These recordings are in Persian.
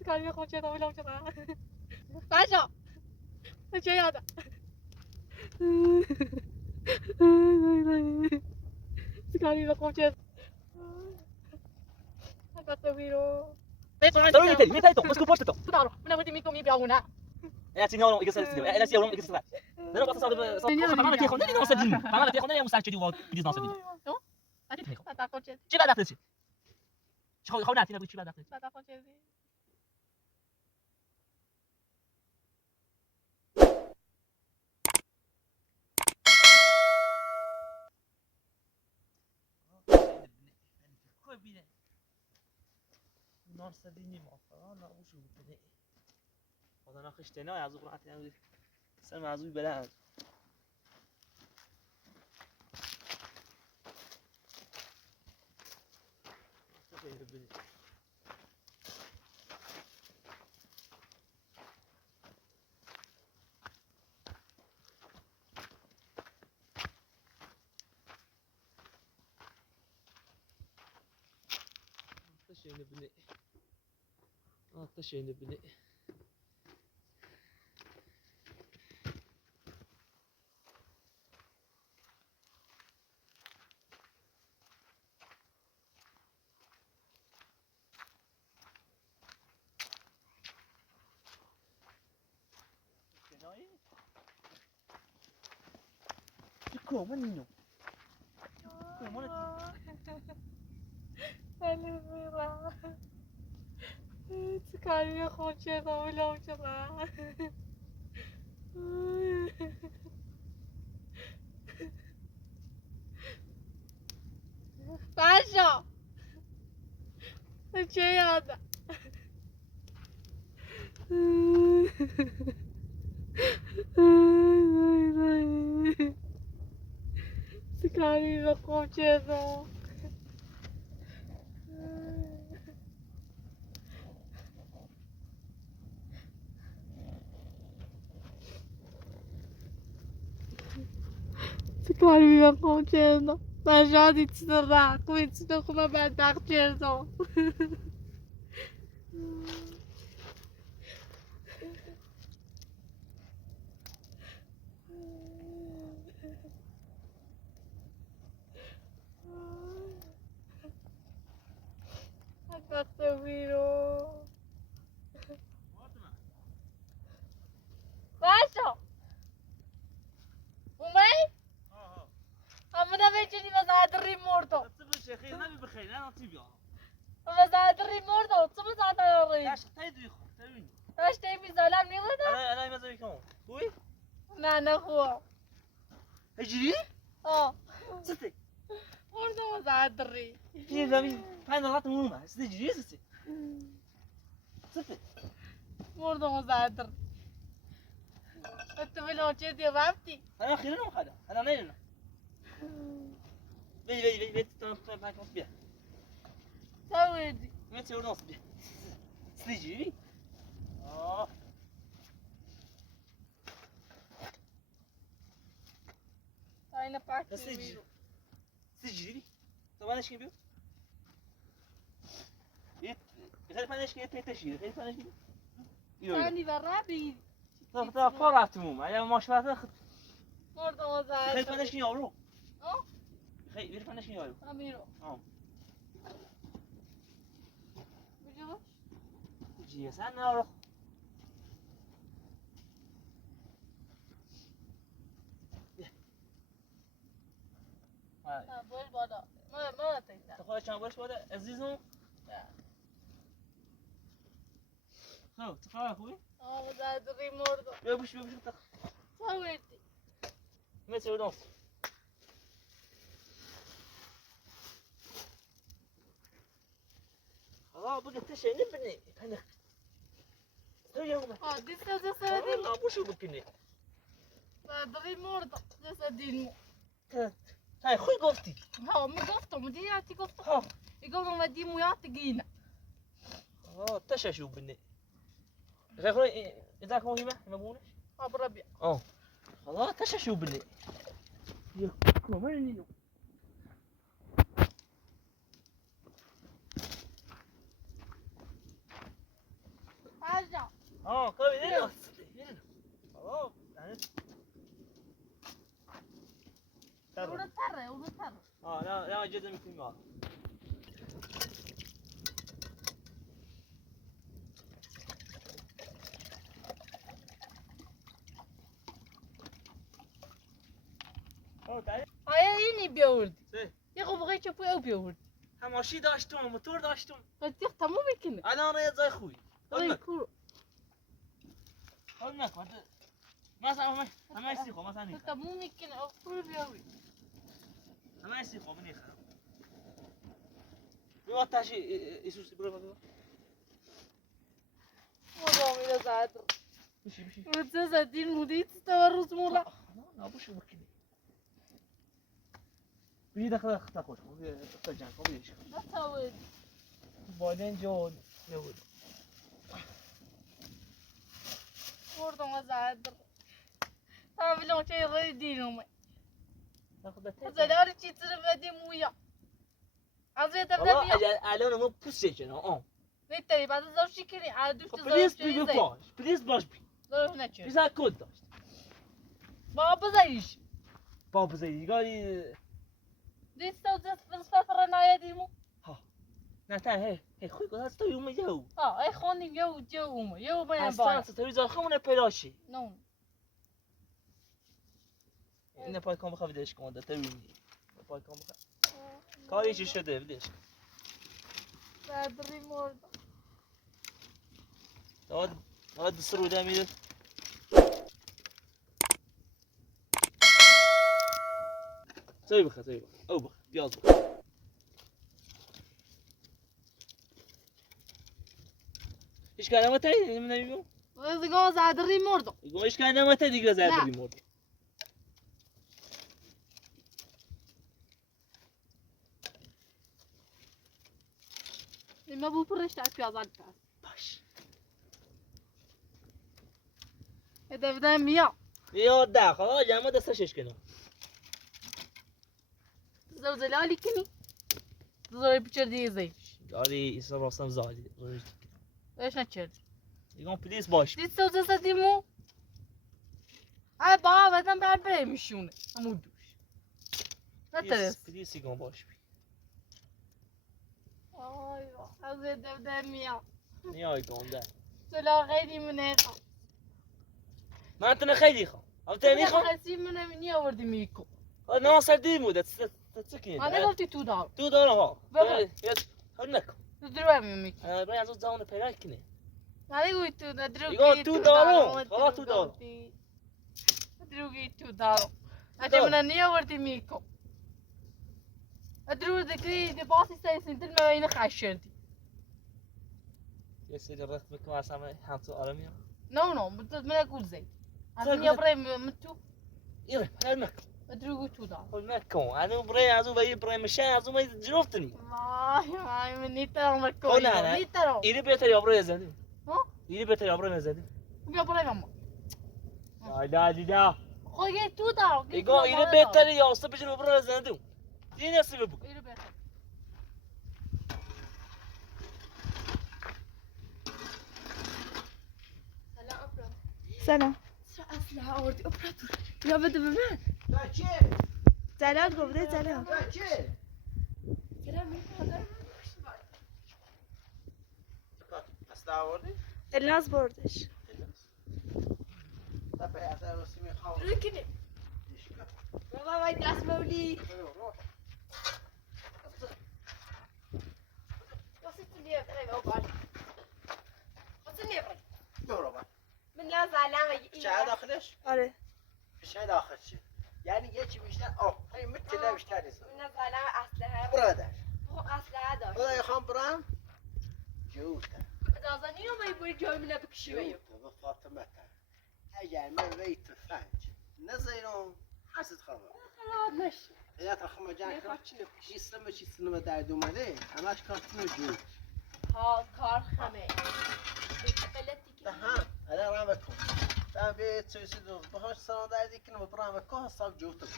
تکاری خود چه داویلم چرا؟ باشا، چه یاده؟ تکاری خود چه؟ اگه بیرو. ترى متى تو بس كوبوشتو دارو، من ودي ميكو ميبيعونا. يا سيني هون يقصر سيدي لا سيني هون يقصر سيدي انا بس صار انا كي خونني نوصل دين انا كي خونني مساعد دي بدي نوصل دين تو؟ أدي تاتا كوتشي. شي بعد اخذ شي شو خونا فينا شي بعد اخذ تاتا كوتشي. نار سديني مؤخرا انا وشو بدي والله انا خشتنا يا زغرات يعني سمع عزوي بلا تشين ابني تشين ابني come nino come تکاری خود چه داویلم چرا؟ باشا، چه یاده؟ تکاری خود چه داو؟ تکاری خود چه داو؟ نجادی چه داو؟ کوی چه داو خدا بدبخت چه داو؟ اگه بیرو. باشا. اومای؟ آمده بچینی وزاد ریموردو. تبغى خير نبي بخير انا طيب يا وزاد ریموردو. چه وزاد ری؟ ايش تايدو تاوين ايش تبي زلام نيرده؟ انا ما زي كم خوي نه خواه. اجري ستي مرده وزاد ری. في زمين فانا غلط مو ستي ستي ستي مرده وزاد ری. انت بلو چه دی رفتی؟ انا خيرنا هذا انا نيلنا بي تنطلع معك نص بيها سويدي ما تسوي نص بيها سيجي انا باك سيجي طب انا ايش كيبيو غير انا ايش كيبيو تشيل غير انا ايش كيبيو ثاني برابي طب فرعت مو على ما شفت اخذ مرده وزاد غير انا ايش يورو اه غير انا ايش يورو اميرو بجوش جي سنه اروح بول بالا ما تيجي تخيل كان بولش بالا عزيزهم خو تخيل اخوي وزاد ری مرده بيبوش تخ سويدي ما تسوي نص بقى تشيني بني هنا يوم دي سادة دين ما بوشو بكني صدري مرضى جسد دين هاي خوي قفتي ها مي قفتو مدي يعطي قفتو ها يقولوا ما دي مو يعطي قينا تشاشو بني غير خوي إذا كان هما ما بونش بربي خلاص تشاشو بني يا كمان ارجع كوي هنا خلاص يعني ونتر لا جدا مثل ما تعال هاي يني بيورد سي يخو بغيت تشوفي او بيورد هماشي داشتم موتور داشتم قلت يختم مو بكنا انا يا زي خوي طيب كورو قلنا ما سامع ما يسيخو ما ثاني قلت مو ممكن او كورو بيورد ما يسيخو مني خلاص بيوتاشي يسوس برو والله إذا زاد مشي وتزادين مديت تورط مولا لا بوش وكني بيجي دخل تاكل ترجع قوي لا تسوي بعدين جو يقول برضه ما زاد تعمل لهم شيء غير دينهم تاخذ زلال شيء ترى بدي مويا عزوي تبدا والله بيا انا مو بوسيشن نتري بعد زوج شكري عادوش بليز بليز باش زوج نتشر إذا كنت بابا زيش بابا زي قال لي دي استوزت بالسفر يا ديمو نعتها هي خوي قال استوي يوم جو اي خوني جو ما ينبغي استنى تستوي زي خمنا بلاشي نون إنه باي كم بخاف ديش كمان ده تويني باي كم بخاف كاري شو شده بديش صدري مرض هاد السرو ده ميل سوي بخ او بخ بياض بخ ايش كان متى من اليوم وإذا قال صدري مرض يقول ايش كان متى ديك زاد الريموت ما بو فرش تعرف يا زاد باش إذا بدنا مياه يا دا خلاص يا ما دستش كنا زوج زلالي كني زوج بتشر دي زي قال لي يصير راسم زادي ايش نتشر يقول بليز باش دي زوج زديمو اي بابا بدنا بعد بري مشونه امودوش لا ترس بليز يقول باش ايوه هذا بدنا مياه يا يقول ده سلا غيري من هيك ما انت نخيلي خا او تاني خا خاسي من يا ورد ميكو انا وصل ديمو ده تسكين انا قلت $2 تو دولار ها بابا. يس هنك تدروا ميكو انا بقى عايز زون بلاكني انا قلت ندرو يقول $2 خلاص $2 ندرو $2 اجي من يا ورد ميكو ادرو ذكري دي باصي سايسن دل ما ينخ عشرتي يا سيدي ركبك ما سامع حاطو ارمي نو بس ما اقول زي عشان يا بريم متو يلا هنك ادرو $2 هنك انا بري عايز بي بري مشان عايز ما جرفتني والله مني ترى مكو هنا أنا. مني ترى إلي بيتر يا بري زادي ها إلي بيتر يا بري زادي يا بريم ماما لا خويا $2 يقول إلي بيتر يا أصلا بيجي بري زادي دين السبب إلي بيتر سلام أصلها أوردي أوبراتور يا بدي بمان سلام گفته سلام الناس بردش ركني والله ما يدرس مولي وصلت لي أنا أقعد وصلني من لا زعلان شاهد آخرش؟ آره شاهد آخر شيء يعني یکی بیشتر هی مثل بیشتر نیست من زعلان أصلها برادر هو أصلها داشت خدای خان برام جوته ازازه نیو میبری جای منه بکشی بیو جوته به فاطمه اگر من وی تفنج نزیرم حسد خبر خلاص نشی یا تخم جان کرد چی سنم درد اومده همش کارتون جوت ها کار خمه بلتی که تها انا راه بكون تها بيت سوي سيدو بخش صار دايدي كنا برا بكون صاب جوتك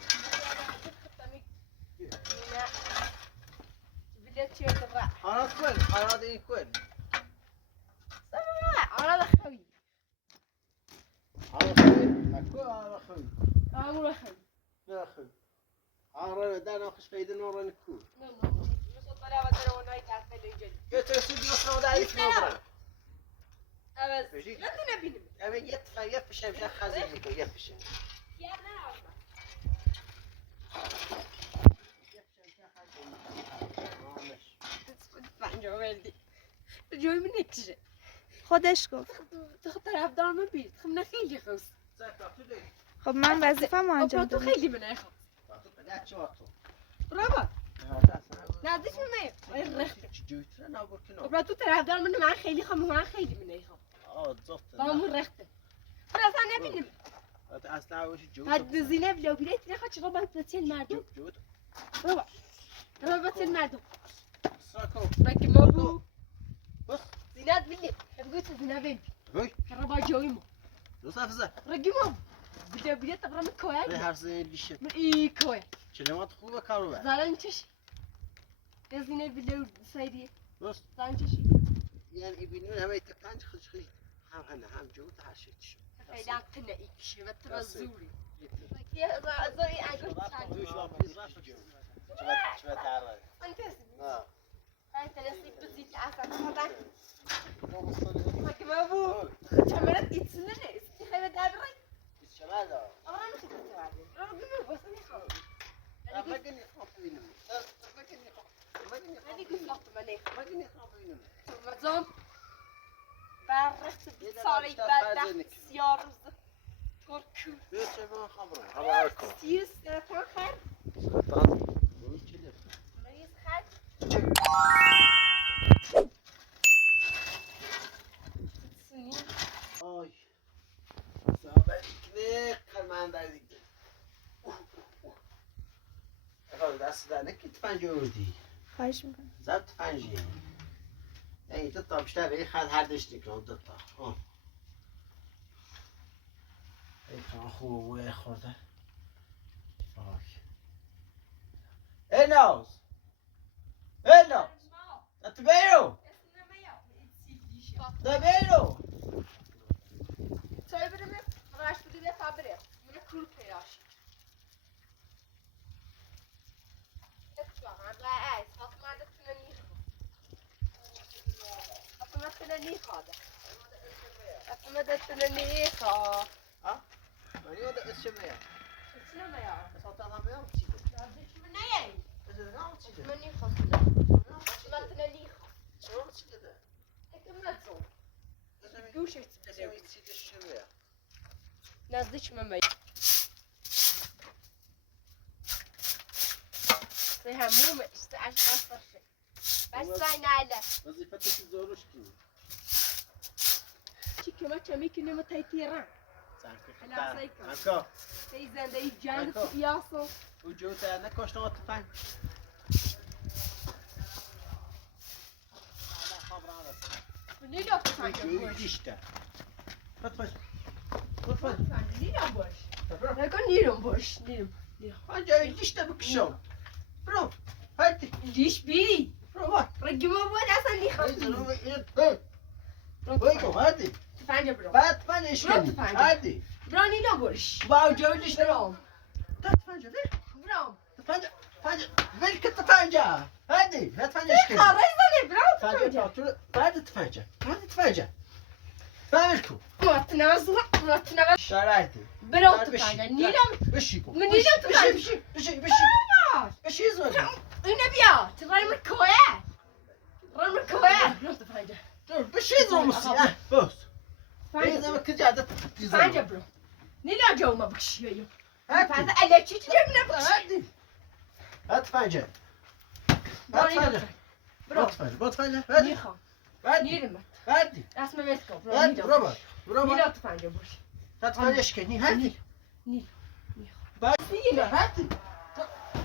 بلتی تبع حرات كل حرات اي كل انا خوي حرات اكو على خوي امور خوي لا خوي عارنا دا ناقش فايدة نورا نكون طلع بدل وناي تعرف اللي جد بيت سوي سيدو صار دايدي كنا برا بس بيجي. لا تنبيني ابي يدفع يفش مشان خازن لكم يفش يا نعم فنجا ولدي جوی من نکشه خودش گفت. تو طرفدار من بید خب نه خیلی خوست خب من وظیفه‌مو انجام تو دادم. خیلی من خوست برابر نزدیک من رخته تو طرفدار من خیلی خوام من خیلی من خوام با من رخته اصلا نبینیم حد زینب لو بیرت نخواد چرا باید بطیل مردم بابا اما بطیل مردم بگی ما بو زینت بلی بگوی تو زینب بیم کربا جوی ما رگی ما بو بیرت تقرام کوه من ای کوه كلمات خوبه كاروبا زالن چشی یا زینب بلی سایدی بس زالن چشی يعني يبينون هم يتكانج خش هم هنا هم جوت هالشيء تشو خیلی تنه ایکشی و ترا زوری بکی زوری انگل شو تعرف انت اسمي انت نسيب بزيت عسل طبعا بکی ما بو چمرت ایتسنه استی خیلی دابری الشمال ده اما انا خیلی توادی رو بس نی خواهم ما قلني خافينه هذه قصة مني ما قلني خافينه مزام برخت بصاري بدخ سيارز تركو بيت ما خبره خبركم سيس تركو خير سلطان مو كده مريض خير سنين آی صاحب کنه کلمان در دیگه اقل دست در نکی تفنجه بودی خواهش میکنم. زب تفنجه یعنی تو تا بیشتر به خد هر دشتی کنم دو تا ای کان خوب بوی خورده ای ناز تبیرو Söyle bana mi? Araştırdı ve tabiri. Bunu kurup yaş. Etwa, ama ay, Fatma da tüneni. Fatma tüneni khada. Fatma da tüneni kha. من ده اسمه Şuna mı ya? صوت انا ما يمشي Kardeş mi ne yey? بس انا ما امشي Tüneni khasına. Fatma tüneni kha. شو امشي كده Ekmezo. اسمه Gouş et. اسمه يتسيد الشمال Nazdıç mı mı? في هموم استعش أصفر شيء بس ناله وظيفتك الزوروش كي شي كما كمي كنا متيتيران هلا سايكو انكو في زندي جانب أيكو. ياصو وجوتا انا كوش نوت فان مني لو تفاجئ ديشتا فتفش مني لو باش لكن نيرم باش نيرم حاجة ديشتا بكشو برو هاتي ليش بيري برو رجع ما بون أصلا لي خاطر ويكو هاتي تفاجئ برو بعد فان ايش برو كني تفاجئ. هاتي براني لو باش باو جو ديشتا برام تفنجة ليه برام تفنجة فنجة ملك التفنجة هاتي لا تفنجة ايش كني خلاص أنا برام تفنجة بعد تفنجة بعد تفنجة فاهمكو ما تنازل شرعتي برام تفاجئ نيرم بشيكو من نيرم تفاجئ بشي بشي زوج النبيا ترى المكوية رمى الكوية بشي زوج مصي بس إذا ما كنت قاعدة فانجا برو نيلا جو ما بكشيو هاتي هذا اللي تجي جبنا بكشي هاتي هات فنجة هات فنجة برو بط فنجة هاتي نيخا بعدي نیرم بعدي اسم ویسکو بعدي برافو برافو نیرا تفنگه باش تتفنجش کنی هدی نیر بعدي هدی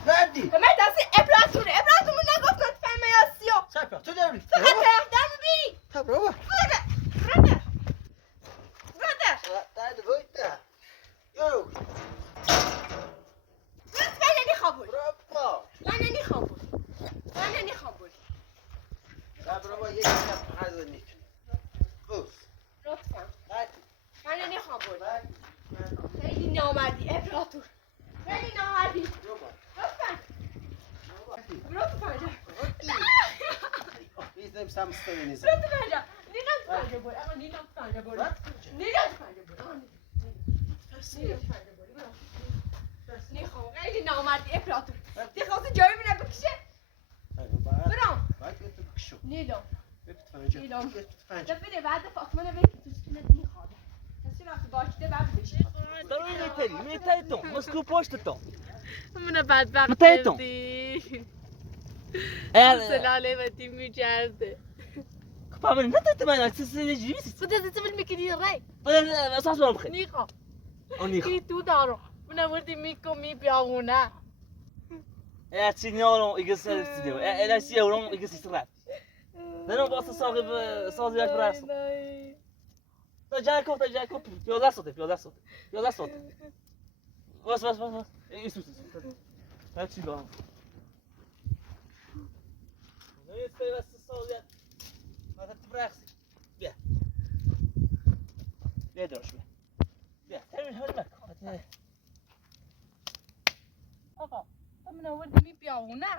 بعدي من دستی ابراتونه ابراتون نگفتن تفنگه یا سیو سپر تو دوری فقط طرفدار میبینی تا برافو برادر بعد بويتا يو بس من نخوابون برافو من نخوابون من نخوابون لا برافو يجي هذا نيك بوس لطفا هاتي من نخوابون هاتي خیلی نامردی ابراتور خیلی نامردی برافو لطفا برو تو پنجه Bizim samstığın izin. برو تو پنجه نیرم تو پنجه بود اما نیرم تو پنجه بود نیرم تو پنجه بود اما نیرم تو پنجه بود نیخوام خیلی نامردی ابراتور دی خواستی جایی بینه بکشه برام Bak götür kuşu. نیرم Götür fence. نیرم Götür fence. دفعه بعد فاطمه نبید تو سکنت میخوابه کسی رفت باشیده بعد بشید دارو میتایتون مسکو پشتتون من بدبخت متایتون کردی eğer سلاله و تیمی کرده kapamını ne dedim ben siz ne cibisin خودت تسمع میکنی ری ben esas var mı نیخوا onu کی تو دارو من وردی میکو می بیاونه eğer sinyoron ikisi istiyor eğer sinyoron ikisi istiyor ben o bastı sahip saz yak bıraksın da Jacob yollar sote bas İsus hep şey var ne istiyorsun saz yak hadi bıraksın gel gel dur şuraya gel hemen hadi hadi آقا من وردی می بیاونه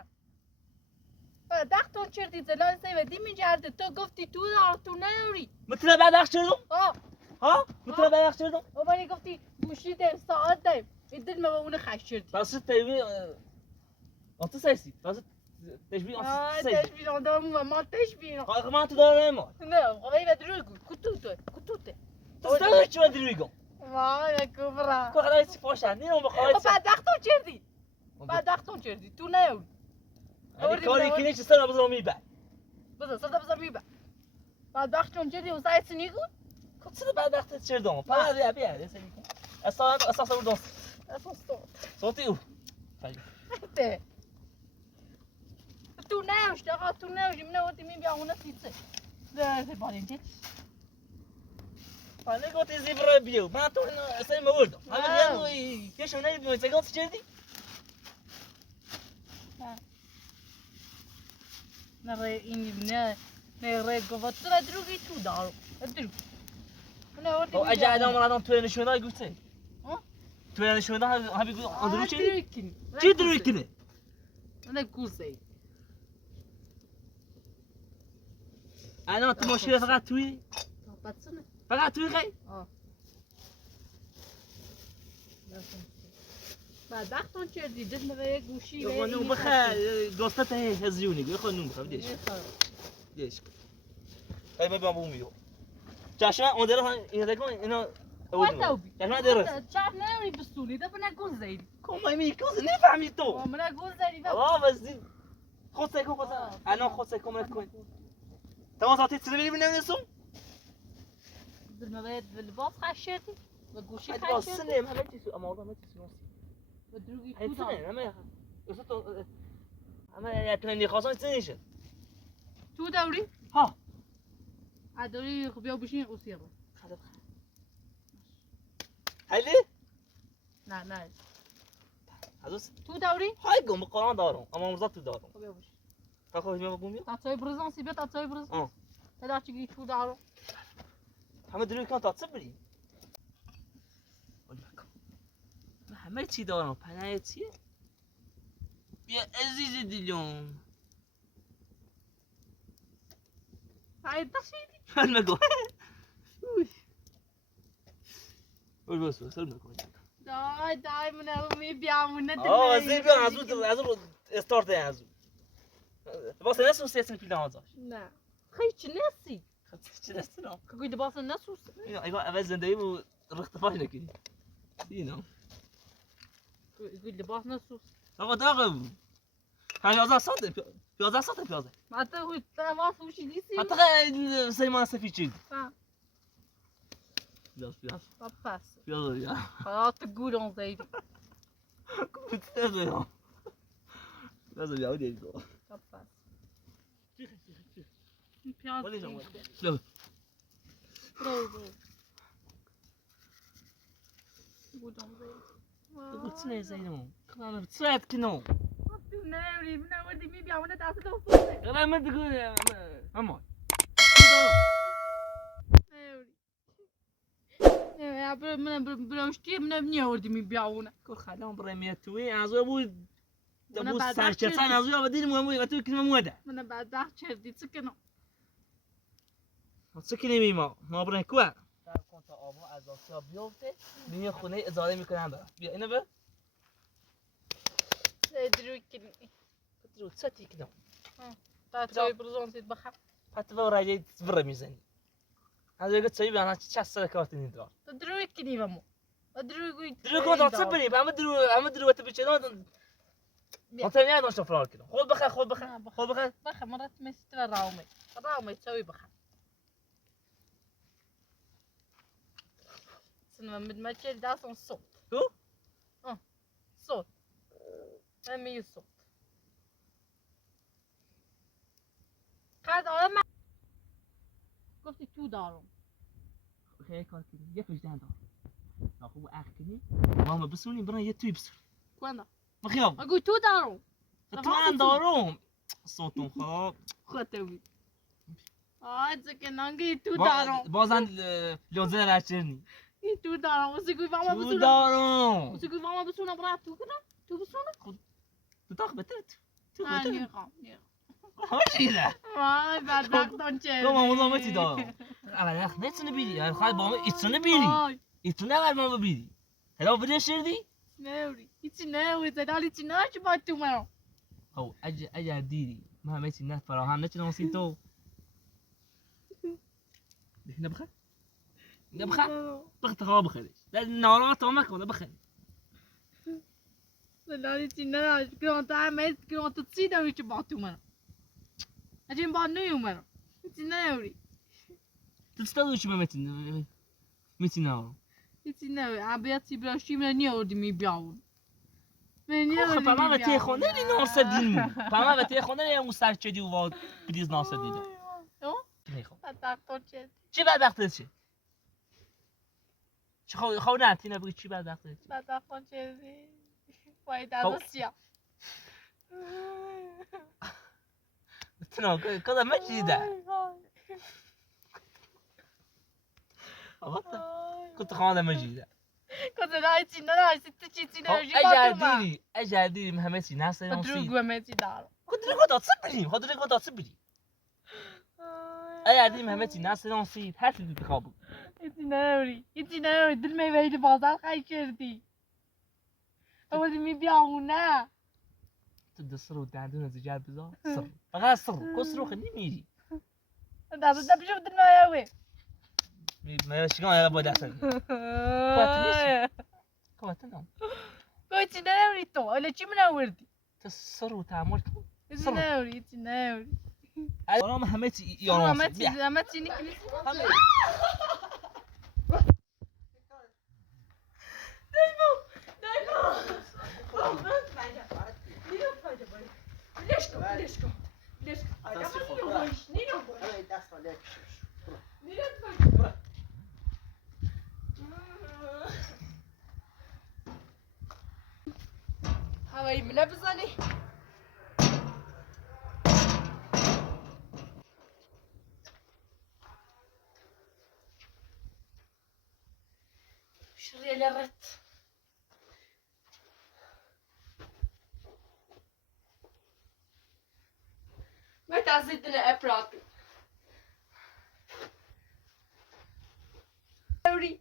دختون چردی زلال سیودی می جرده تو گفتی تو دارو تو نداری متر بعد اخشردم آه ها متر بعد اخشردم و منی گفتی گوشی دیم ساعت دیم ایدل ما اون خشردی بس تیمی انت سیسی بس تشبیه آه انت سیسی تشبیه دارم و ما تشبیه خواهی ما تو داره ما نه خواهی و دروگو کتوته تستاهل چه درویگم وای کبرا تو خدای چی فاشن نیم بخوای بعد دختون چردی بعد دختون چردی تو نیوری کاری که نیست سر بزرگ میبر بذار صدا بذار میبر بعد دختون چردی و سایت سنیگو کت سر بعد وقت چردم پا بیا سری اساس بردم اساس تو صوتی او ده تو نیوش آقا تو نیوش من وقتی میبیا اون سیتسه ده بالینجی حالا گفتی زیبرا بیو من تو سری موردم همین یه کشو نمیدونی سگانس چردی نره این نه گفت تو دروگی تو دارو درو من وقتی او اجا ادام آدم تو نشونه گفته ها تو نشونه ها بیگو اندرو چی دروکی چی دروی کنه من گوزه انا تو مشکل فقط توی باتسونه فقط توی خی بعد وقتون چردی دل نوه گوشی و يا خانوم بخير قصتها هي هزيوني يا خانوم بخير ليش ليش هاي ما بابو ميو جاشا اون دره این دکون اینا واتوبي جاشا درس شاف ناوي بسولي ده بنا جوزي كم مي كوز نفهمي تو ومنا جوزي ده والله بس دي خد سيكون خد انا خد سيكون تكون تمام صوتي تسلمي من نفسهم بالمبادئ بالباص خشيتي بالجوشي هذا بس خشيتي سنه ما بتجي الموضوع ما تجي بالدروجي هاي تودا سنه ما يخص اما يا تني خاصه سنيش تو دوري ها عدوري خبيو بشين قصيرة هاي لا لا حدوس تو دوري هاي قوم قران دارهم اما مرزات دارهم خبيو بشين تاخذ ما بقوم تاتوي برزان سيبت تاتوي برزان اه هذا تجي تو دارو محمد دلوي كان تصبري محمد چی دارم پناه چیه بیا عزیز دلم هاي تشيدي من نگو بس نگو داي من امي بيعملنا اه زي بیا عزو استارت عزو بس الناس وسياسن في لحظه لا خيش ناسي چی دست نه كوي دباس الناس اینا ايوه اول زندگی مو رختفاش نکنی اینا كوي دباس ناسوس آقا داغم 15 سانتی 15 سانتی 15 حتی اون تواس وشی نیستی حتی سیمان سفید چید پیاز پاپاس پیاز یا حالات گوران زیدی پیاز یا پیاز یا دیگه پاپاس پیاز ولی جواب برو گوران زیدی قلت لي زينو كلام تسعد كنو ناوي من ودي مي بيعونا تعرف لو انا ما تقول يا ماما ناوي من بروشتي من ابني ودي مي بيعونا كل خلهم بريميتوي عزو ابو أنا ابو بعد سارشة أحكي انا عزو بدي مو يغتو كلمه مودا من بعد ضغط شردي تسكنوا تسكني ميما ما برين كوا كنت ابو ازاسيا بيوفته مي خونه اداره میکنم برام بیا اینو به دروكني ترو تساتي كده تاعي برزونتي بخا حتى لو راجع تبر ميزاني هذا قلت سيبي انا تشاسر كارتين دولار تدروكني مامو ادروكي درو كنت تصبري عم درو تبي شنو انت يا نص فرار كده خذ بخا خذ بخا خذ بخا بخا مرات ما يستوى راومي تسوي بخا سنما من ما تشيل داس الصوت شو صوت امي الصوت قاعد ما قلت تو دارم خير كار كده يفش ده دار اخو اخكني ماما بسوني برا يتوي بسر كوانا ما خيام اقول تو دارم طبعا دارهم صوتهم خراب خطوي تسكن انقي تو دارم بازن لونزه راشرني تو دارم وسيقول ماما تو بسونا دارم وسيقول ماما بسونا برا تو كده تو بسونا تطاق بترت تو نيخا بترت ماشي ذا ما بعد داخل تو ما والله ما تدارم انا يا اخي نتسنى بيدي انا خالد بابا يتسنى بيدي يتسنى بعد ما بيدي هلا بدي شردي ناوري يتناوي تدالي تناش باتو ما او اجا ديدي ما ماشي الناس فراهان نتنا نسيتو نبخل نبخل بخت خواب خليش لأن نورات وما كنا بخل تدالي تناش كنت عملت كنت تصيد ويش باتو ما أجين بانيو ما يتناوري تستوي شو ما متي نور يتناوي عبياتي براشي من نيودي مي بيعون من خب نيودي ما بتي خونه لي ناصر دين ما بتي خونه لي مسترچ دي و بليز ناصر دين نيخو تاعتو چی بعد وقت چی خو نه تینا بگی چی بعد وقت چی تاعتو چی وای دادسیا تنو كذا مجيدة كنت خانة مجيدة كنت رايتي نراي ستي أجاديني مهمتي ناس دروغ ومتي دار كنت تصبري أجاديني مهمتي ناس نصيب هات اللي تخابط يتناوري دل ما يبين بازار خاي شردي أول مي بيعونا تبدأ الصر وتعدون الزجاج بزار صر فقط صر كسروا خليه ميجي ده بشوف دل ما يوي ما شكون يا ابو دحسن كواتنا كويتي ناوري تو ولا شي مناوردي تصر وتعملت يتناوري والله ما همتي يا ماتي نيكي هواي منبزاني شري لرت ما تعزيدنا أبراك أوري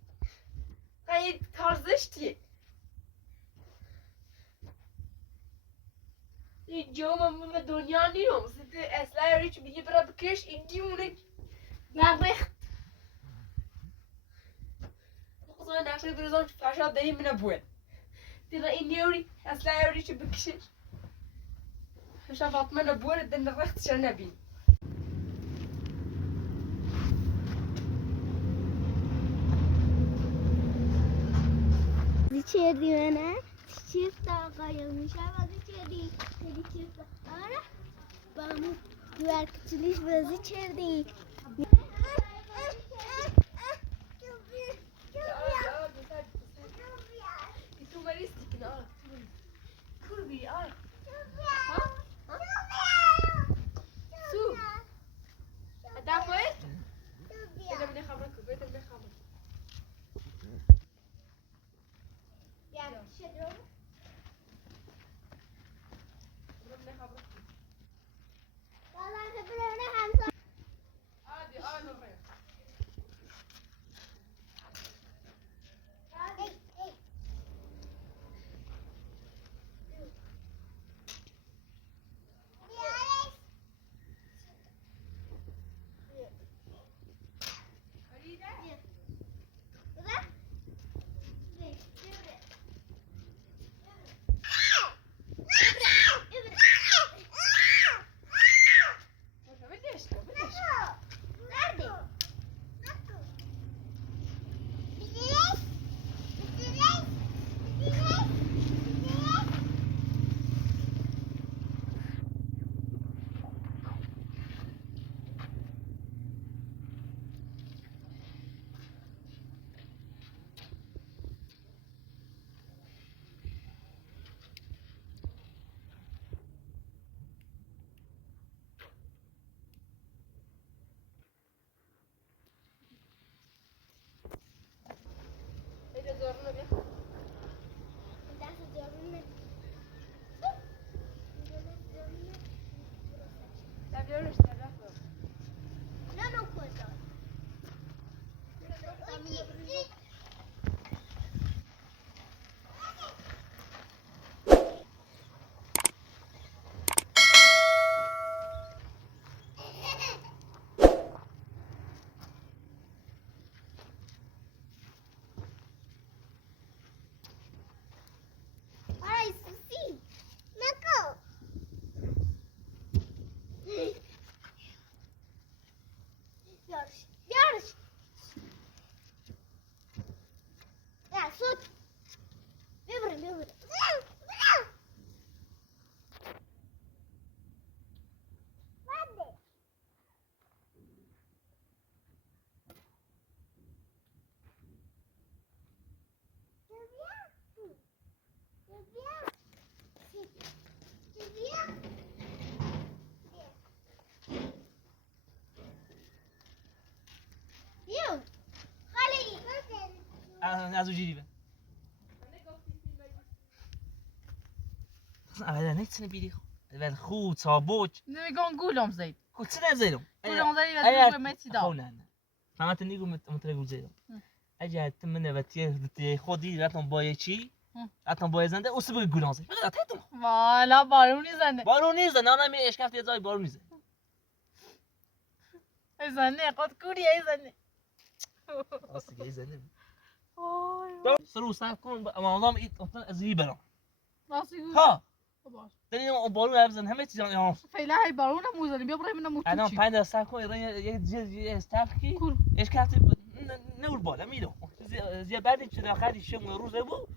قايد تارزشتي اینجا من دنیا نیرم سید اصلا ریچ میگه برا بکش اینجی مونه نبخت خصوصا نقشه برزان فشاد دهی منه بوه دیگه این نیوری اصلا ریچ بکشش شافت من بورد إن الرخت شنبي چردی منه چیست آقای میشه بازی چردی چیست آره با همون دوار کچلیش بازی چردی تو مریستی که نه kurbi al. Su. Ada apa eh? Kita boleh khabar ke? Kita boleh khabar. Ya, şöyle. Boleh khabar. Vallahi kadar hamsa. Hadi al oraya. از او جیری به اولا نتونه بیری اول خود صابوج نمیگم گولم زید خود چه نزیدم گولم زید و تو متی دا خونه نه فهمت نیگو مترگو زیدم اگه تمنه وقتی خودی راتون بای چی راتون بای زنده اوس بگو گولم زید فقط هتون والا بارونی زنه بارونی زنده نه می اشکافت یه جای بارونی زنده زنه خود کوری ای زنه اصلی زنده سرو صاحب کن اما نام ایت اصلا ازی برام ها دنی اون بارون هرزن همه چیزان ایام فعلا هی بارون موزنی بیا برای من موتوچی الان 5 صاحب کن یه استاف کی ايش كاتب نور بالا ميلو زي بعد كده اخذ الشم روز ابو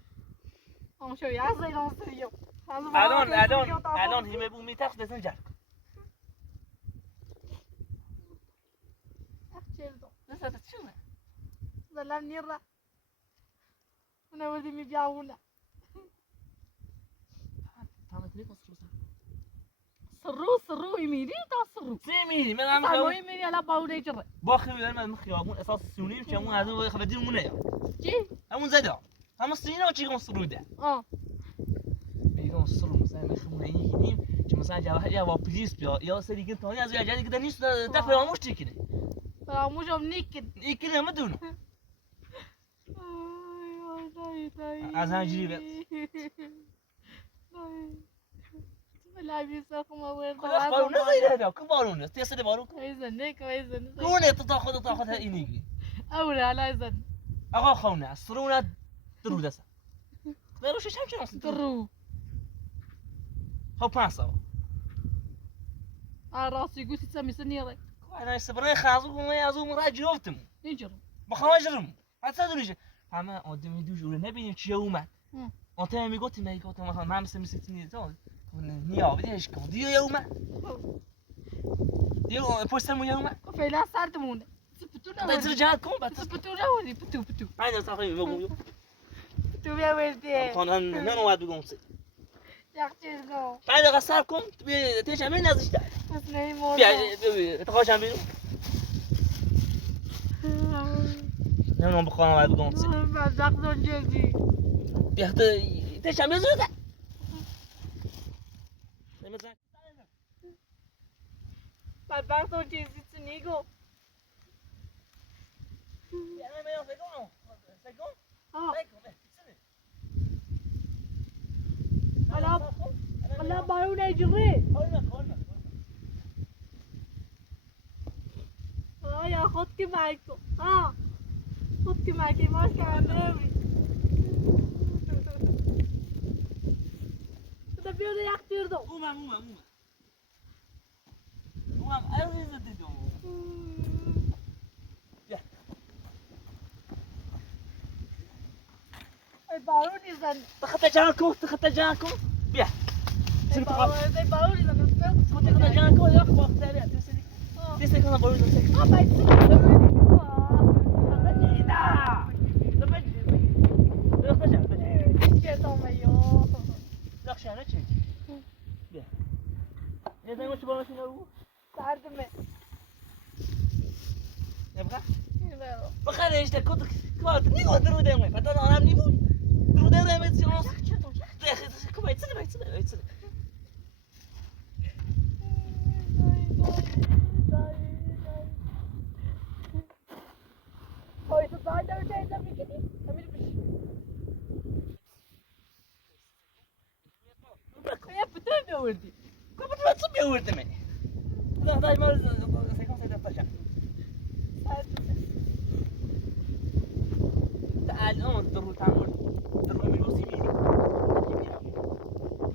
اون شو یا زیران سریو الان هم ابو میتاخ دزن جار چردو لسه تشوفه زلم نیرا انا ولدي مبيعونا فهمت ليه سرو يميني تا سرو سيمي من انا سرو يميني على باودي جرى باخي انا مخيابون اساس سوني كمون هذا خبدين منيا جي همون زدا هم السنين وجيكم سروده بيجون سرو مثلا مخمون يجينيم چه مثلا جا با پلیس بیا یا سری که تانی از جایی که نیست تا فراموش تکنه فراموشم نیکن ما دونم از هنجری بس ملعبی ساخم اول خلاص بارونه زیر هدا که بارونه تیسه بارون كويسن كويسن كونه تاخذ اینیگی اولا لازم آقا خونه سرونا درو دست دروش هم چه ناس درو خب پنسا راسي قلت تسمي سنيري انا صبري خازوق وما يازوم راجلوفتم يجرب بخواجرم هتصدقنيش اما قدام يدوش ولا نبي يوما انت ما قلت مثلا ما مسكتني تو نيا بديش كودي يوما ديو بوستمو يوما فيلا صارتمون سبتونا ترجعكم سبتونا ولي بتو انا صافي بابو بتو يا ولدي كون انا واد بقومسي يا اختي زو بعد غسالكم تبي تعمل ناس اشتاق بس نيمو تخرج عم بينو نحن بخوانا واد بقومسي بعد اخذ جلدي بياخد تيش عم يزوق بعد اخذ جلدي تنيجو يعني ما يوصلون سيكون انا بارونا يجري يا خدك معاكم خدك معاكي ماسكة عمامي ده بيقول يا اختي ده موما ايوه يزددوا باروني زن تخطى جانكم بيا باروني زن تخطى جانكم يا اخو تابع تسلك انا بقول لك بخير ايش كنت كنت نيجو درو دايما فتانا انا نيجو درو دايما ما تصير نص يا اخي كم يتصل هاي تصعد او جاي زمي كده امير بش يا بتم يا ولدي كم بتصب يا ولد مني لا دايما سيكون سيدا طشا تعال درو تعمل درو من وسيميني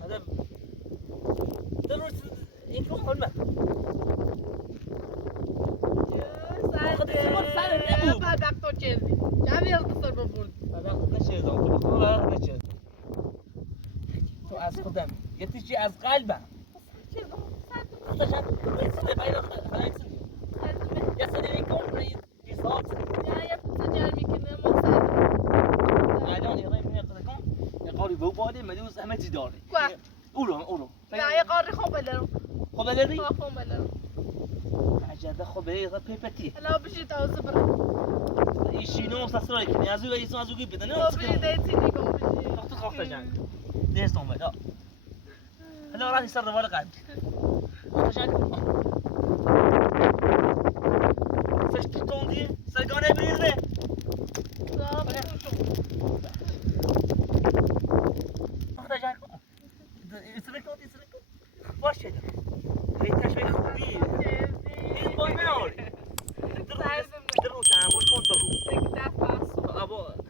هذا درو يكون هلمة بعد اخذ جلدي جابي يتصل بالبورد هذا نشيد والله نشيد تو از خودم یه چیزی از قلبم تشکر کنید باید خلاص یا سری کنید دیسات یا تجار میکنه مصاب الان یه من یقدکم یه قاری بو باده مدیوس همه چی داره اولو یا یه قاری خوب بلرم خوب بلری خوب بلرم عجب خوب بلری پیپتی لا بشي تعوز برا ایشی نو ساسوی کنی ازو ایسو ازو کی بدن لا بشي دايتي ليكم بشي وقت خوف جان ديستون بدا هلا راح يسرب ولا قاعد فاش تطوندي سرقانه بيرده اخذ جاك يسرقوا واش هذا هي تشوي خوبي هي بونور درو تعامل كون درو ابو